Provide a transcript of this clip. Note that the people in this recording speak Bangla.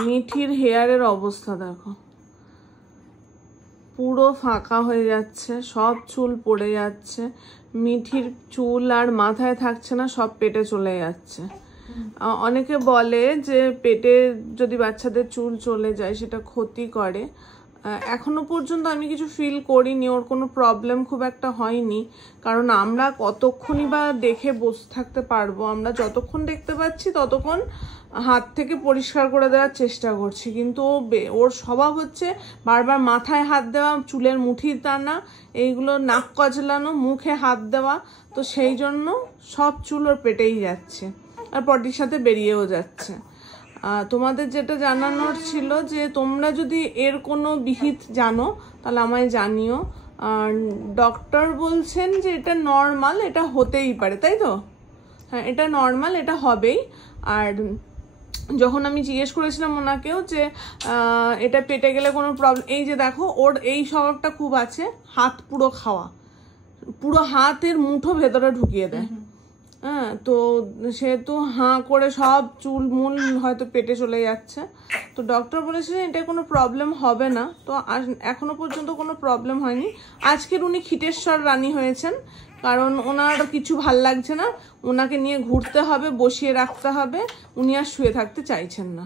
মিঠির হেয়ারের অবস্থা দেখো, পুরো ফাঁকা হয়ে যাচ্ছে, সব চুল পড়ে যাচ্ছে, মিঠির চুল আর মাথায় থাকছে না, সব পেটে চলে যাচ্ছে। অনেকে বলে যে পেটে যদি বাচ্চাদের চুল চলে যায় সেটা ক্ষতি করে। এখনো পর্যন্ত আমি কিছু ফিল করিনি, ওর কোনো প্রবলেম খুব একটা হয়নি, কারণ আমরা কতক্ষণই বা দেখে বসে থাকতে পারবো। আমরা যতক্ষণ দেখতে পাচ্ছি ততক্ষণ হাত থেকে পরিষ্কার করে দেওয়ার চেষ্টা করছি, কিন্তু ওর স্বভাব হচ্ছে বারবার মাথায় হাত দেওয়া, চুলের মুঠি টানা, এইগুলো নাক কচলানো, মুখে হাত দেওয়া, তো সেই জন্য সব চুল ওর পেটেই যাচ্ছে আর পটির সাথে বেরিয়েও যাচ্ছে। তোমাদের যেটা জানানোর ছিল যে তোমরা যদি এর কোনো বিহিত জানো তাহলে আমায় জানিও। ডক্টর বলছেন যে এটা নর্মাল, এটা হতেই পারে, তাই তো? হ্যাঁ, এটা নর্মাল, এটা হবেই। আর যখন আমি জিজ্ঞেস করেছিলাম ওনাকেও যে এটা পেটে গেলে কোনো প্রবলেম, এই যে দেখো ওর এই স্বভাবটা খুব আছে, হাত পুরো খাওয়া, পুরো হাতের মুঠো ভেতরে ঢুকিয়ে দেয়। হ্যাঁ, তো সেহেতু হাঁ করে সব চুল মূল হয়তো পেটে চলে যাচ্ছে। তো ডক্টর বলেছিলেন এটা কোনো প্রবলেম হবে না, তো এখনো পর্যন্ত কোনো প্রবলেম হয়নি। আজকের উনি খিটেশ্বর রানী হয়েছেন, কারণ ওনার কিছু ভাল লাগছে না, ওনাকে নিয়ে ঘুরতে হবে, বসিয়ে রাখতে হবে, উনি আর শুয়ে থাকতে চাইছেন না।